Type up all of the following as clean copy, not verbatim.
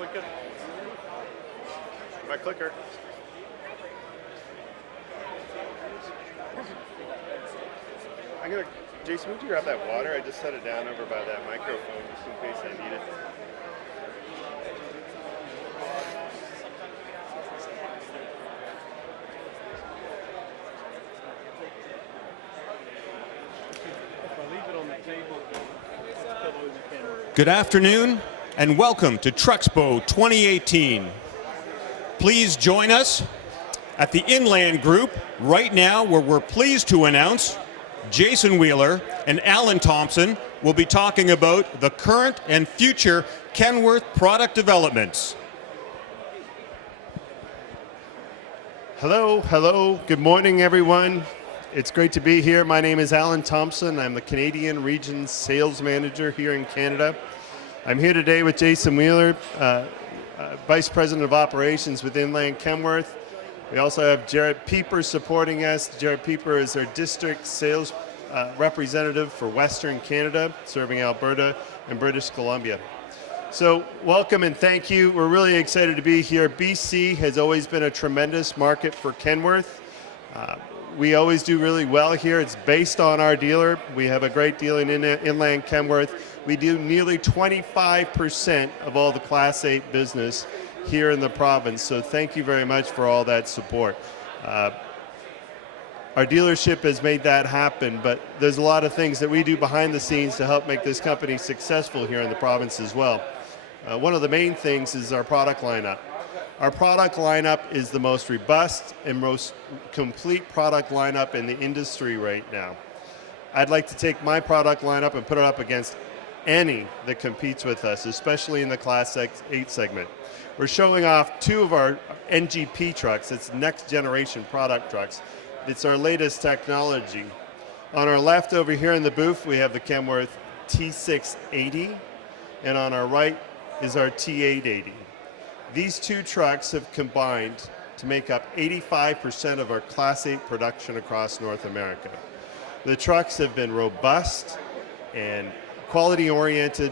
click it? My clicker. Jason, would you grab that water? I just set it down over by that microphone just in case I need it. Good afternoon and welcome to Truxpo 2018. Please join us at the Inland Group right now, where we're pleased to announce Jason Wheeler and Alan Thompson will be talking about the current and future Kenworth product Hello. Good morning, everyone. It's great to be here. My name is Alan Thompson. I'm the Canadian Region Sales Manager here in Canada. I'm here today with Jason Wheeler, Vice President of Operations with Inland Kenworth. We also have Jared Pieper supporting us. Jared Pieper is our District Sales Representative for Western Canada, serving Alberta and British Columbia. So welcome and thank you. We're really excited to be here. BC has always been a tremendous market for Kenworth. We always do really well here. It's based on our dealer. We have a great dealer in Inland Kenworth. We do nearly 25% of all the Class 8 business here in the province. So thank you very much for all that support. Our dealership has made that happen, but there's a lot of things that we do behind the scenes to help make this company successful here in the province as well. One of the main things is our product lineup. Our product lineup is the most robust and most complete product lineup in the industry right now. I'd like to take my product lineup and put it up against any that competes with us, especially in the Class 8 segment. We're showing off two of our NGP trucks. It's next generation product trucks. It's our latest technology. On our left over here in the booth, we have the Kenworth T680, and on our right is our T880. These two trucks have combined to make up 85% of our Class 8 production across North America. The trucks have been robust and quality-oriented,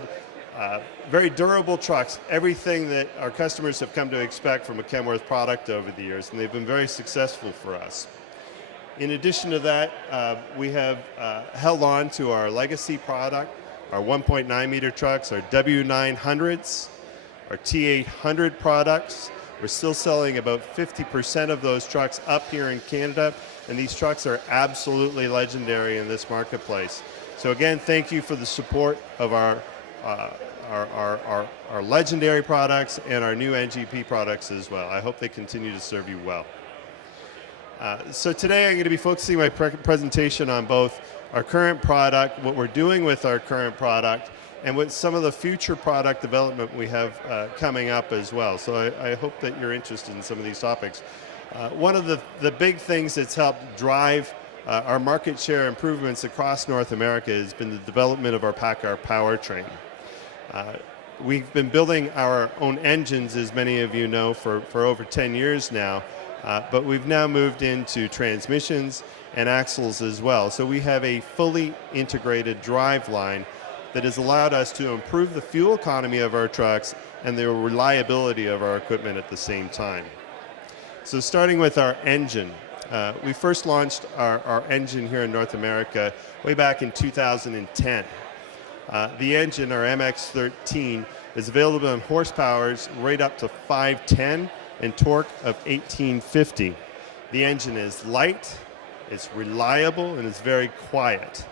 very durable trucks, everything that our customers have come to expect from a Kenworth product over the years, and they've been very successful for us. In addition to that, we have held on to our legacy product, our 1.9 meter trucks, our W900s, our T800 products. We're still selling about 50% of those trucks up here in Canada, and these trucks are absolutely legendary in this marketplace. So again, thank you for the support of our legendary products and our new NGP products as well. I hope they continue to serve you well. So today I'm going to be focusing my presentation on both our current product, what we're doing with our current product, and what some of the future product development we have coming up as well. So I hope that you're interested in some of these topics. One of the big things that's helped drive our market share improvements across North America has been the development of our PACCAR powertrain. We've been building our own engines, as many of you know, for over 10 years now, but we've now moved into transmissions and axles as well. So we have a fully integrated drive line that has allowed us to improve the fuel economy of our trucks and the reliability of our equipment at the same time. So starting with our engine, we first launched our engine here in North America way back in 2010. The engine, our MX-13, is available in horsepowers right up to 510 and torque of 1850. The engine is light, it's reliable, and it's very quiet.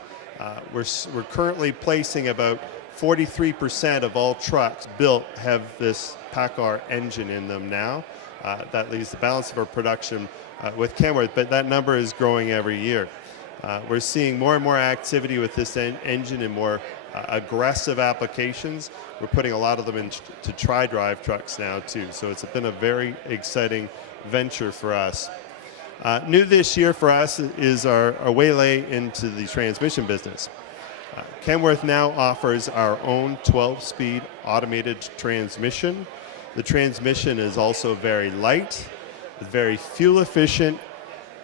We're currently placing about 43% of all trucks built have this PACCAR engine in them now. That leaves the balance of our production with Kenworth, but that number is growing every year. We're seeing more and more activity with this engine in more aggressive applications. We're putting a lot of them into tri-drive trucks now too, so it's been a very exciting venture for us. New this year for us is our waylay into the transmission business. Kenworth now offers our own 12-speed automated transmission. The transmission is also very light, very fuel efficient,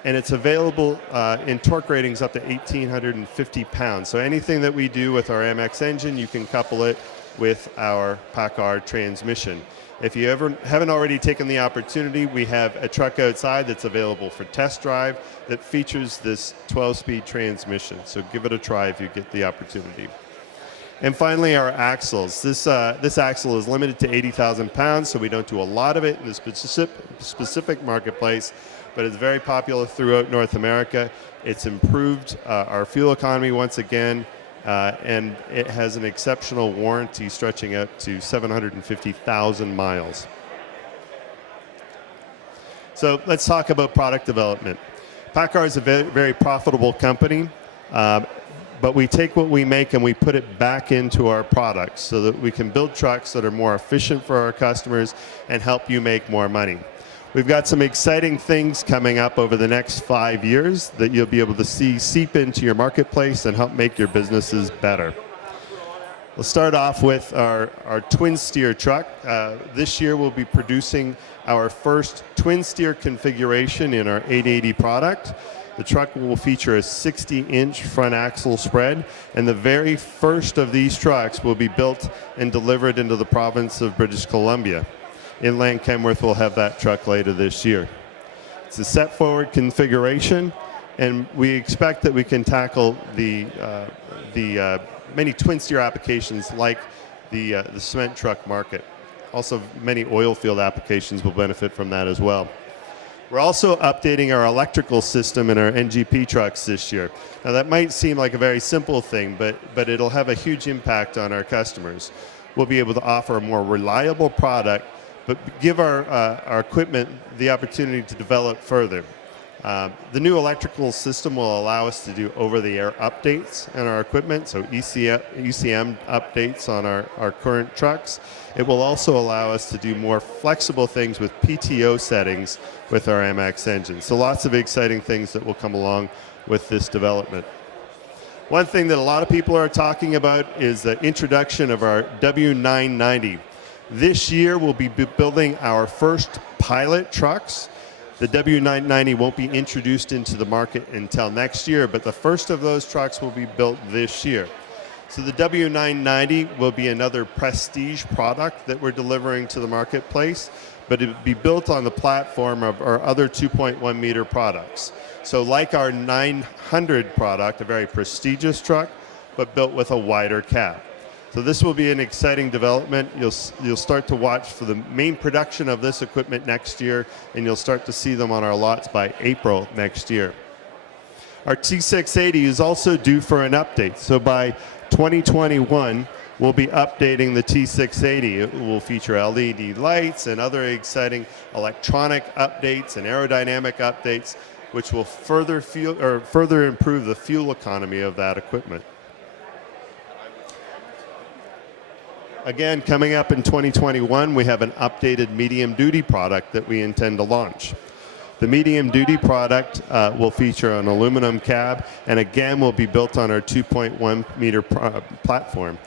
and it's available in torque ratings up to 1,850 pounds. So anything that we do with our MX engine, you can couple it with our PACCAR transmission. If you haven't already taken the opportunity, we have a truck outside that's available for test drive that features this 12-speed transmission. So give it a try if you get the opportunity. And finally, our axles. This axle is limited to 80,000 pounds, so we don't do a lot of it in the specific marketplace, but it's very popular throughout North America. It's improved our fuel economy once again, and it has an exceptional warranty stretching out to 750,000 miles. So let's talk about product development. PACCAR is a very profitable company. But we take what we make and we put it back into our products so that we can build trucks that are more efficient for our customers and help you make more money. We've got some exciting things coming up over the next 5 years that you'll be able to see seep into your marketplace and help make your businesses better. We'll start off with our twin steer truck. This year we'll be producing our first twin steer configuration in our 880 product. The truck will feature a 60-inch front axle spread, and the very first of these trucks will be built and delivered into the province of British Columbia. Inland Kenworth will have that truck later this year. It's a set-forward configuration, and we expect that we can tackle the many twin steer applications like the cement truck market. Also, many oil field applications will benefit from that as well. We're also updating our electrical system in our NGP trucks this year. Now that might seem like a very simple thing, but it'll have a huge impact on our customers. We'll be able to offer a more reliable product, but give our equipment the opportunity to develop further. The new electrical system will allow us to do over-the-air updates in our equipment, so ECM updates on our current trucks. It will also allow us to do more flexible things with PTO settings with our MX engine. So lots of exciting things that will come along with this development. One thing that a lot of people are talking about is the introduction of our W990. This year we'll be building our first pilot trucks. The W990 won't be introduced into the market until next year, but the first of those trucks will be built this year. So the W990 will be another prestige product that we're delivering to the marketplace, but it will be built on the platform of our other 2.1 meter products. So like our 900 product, a very prestigious truck, but built with a wider cab. So this will be an exciting development. You'll start to watch for the main production of this equipment next year, and you'll start to see them on our lots by April next year. Our T680 is also due for an update. So by 2021, we'll be updating the T680. It will feature LED lights and other exciting electronic updates and aerodynamic updates, which will further improve the fuel economy of that equipment. Again, coming up in 2021, we have an updated medium-duty product that we intend to launch. The medium-duty product will feature an aluminum cab, and again will be built on our 2.1 meter platform.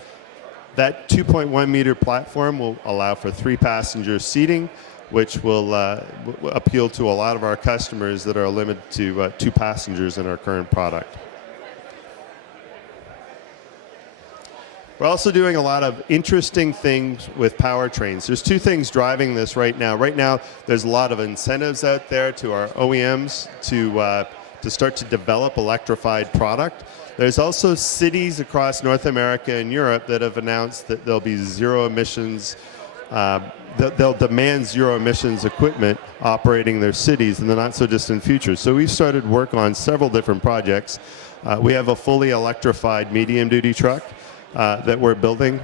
That 2.1 meter platform will allow for 3-passenger seating, which will appeal to a lot of our customers that are limited to 2 passengers in our current product. We're also doing a lot of interesting things with powertrains. There's 2 things driving this right now. Right now, there's a lot of incentives out there to our OEMs to start to develop electrified product. There's also cities across North America and Europe that have announced that there'll be zero emissions, they'll demand zero emissions equipment operating their cities in the not so distant future. So we've started work on several different projects. We have a fully electrified medium duty truck that we're building.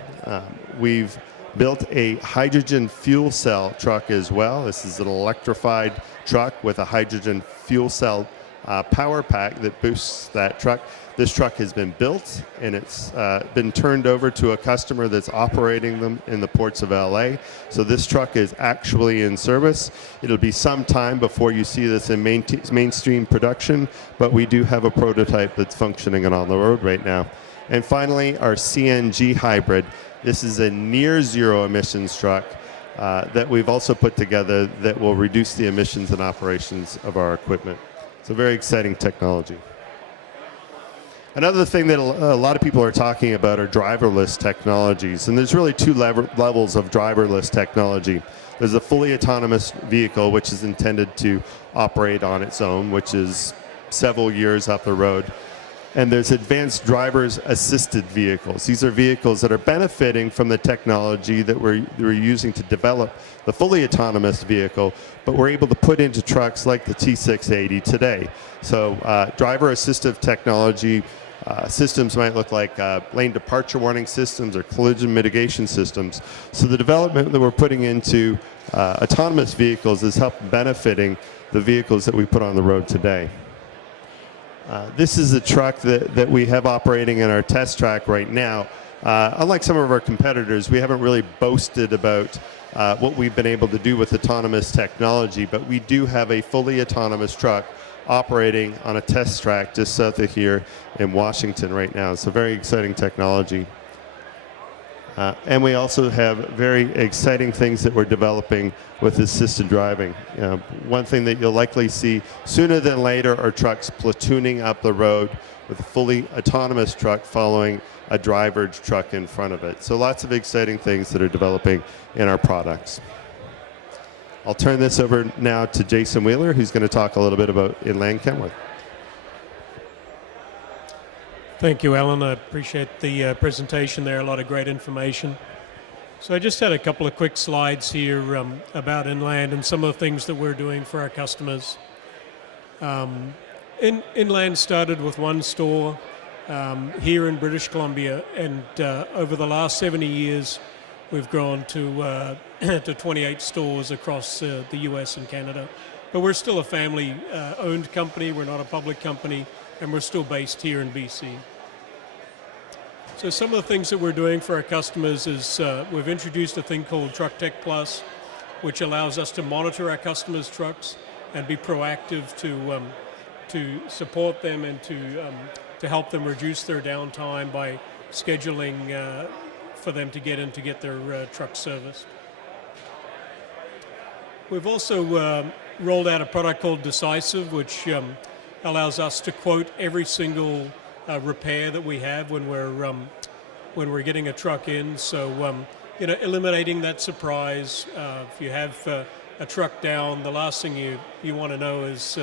We've built a hydrogen fuel cell truck as well. This is an electrified truck with a hydrogen fuel cell power pack that boosts that truck. This truck has been built and it's been turned over to a customer that's operating them in the ports of LA. So this truck is actually in service. It'll be some time before you see this in mainstream production, but we do have a prototype that's functioning and on the road right now. And finally, our CNG hybrid. This is a near zero emissions truck that we've also put together that will reduce the emissions and operations of our equipment. It's a very exciting technology. Another thing that a lot of people are talking about are driverless technologies, and there's really two levels of driverless technology. There's a fully autonomous vehicle, which is intended to operate on its own, which is several years up the road. And there's advanced drivers assisted vehicles. These are vehicles that are benefiting from the technology that we're using to develop the fully autonomous vehicle, but we're able to put into trucks like the T680 today. So driver assistive technology systems might look like lane departure warning systems or collision mitigation systems. So the development that we're putting into autonomous vehicles is benefiting the vehicles that we put on the road today. This is a truck that we have operating in our test track right now. Unlike some of our competitors, we haven't really boasted about what we've been able to do with autonomous technology, but we do have a fully autonomous truck operating on a test track just south of here in Washington right now. So very exciting technology. And we also have very exciting things that we're developing with assisted driving. One thing that you'll likely see sooner than later are trucks platooning up the road with a fully autonomous truck following a driver's truck in front of it. So lots of exciting things that are developing in our products. I'll turn this over now to Jason Wheeler, who's going to talk a little bit about Inland Kenworth. Thank you, Alan. I appreciate the presentation there. A lot of great information. So I just had a couple of quick slides here about Inland and some of the things that we're doing for our customers. Inland started with one store here in British Columbia, and over the last 70 years, we've grown to 28 stores across the US and Canada. But we're still a family-owned company. We're not a public company, and we're still based here in BC. So some of the things that we're doing for our customers is we've introduced a thing called Truck Tech Plus, which allows us to monitor our customers' trucks and be proactive to support them and to help them reduce their downtime by scheduling for them to get in to get their truck serviced. We've also rolled out a product called Decisive, which allows us to quote every single repair that we have when we're getting a truck in. So eliminating that surprise. If you have a truck down, the last thing you want to know is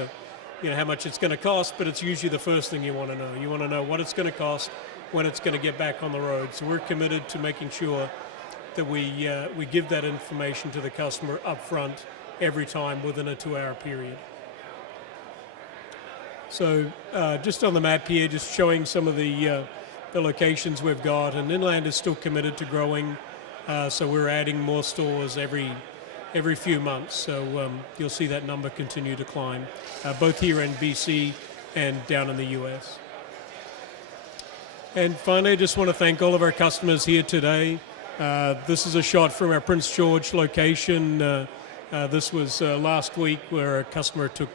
how much it's going to cost, but it's usually the first thing you want to know. You want to know what it's going to cost, when it's going to get back on the road. So we're committed to making sure that we give that information to the customer up front every time within a 2-hour period. So just on the map here, just showing some of the locations we've got, and Inland is still committed to growing, so we're adding more stores every few months. So you'll see that number continue to climb, both here in BC and down in the US. And finally, I just want to thank all of our customers here today. This is a shot from our Prince George location. This was last week where a customer took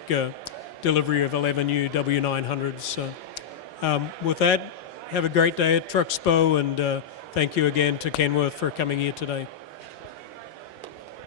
delivery of 11 new W900s. So, with that, have a great day at Truxpo, and thank you again to Kenworth for coming here today.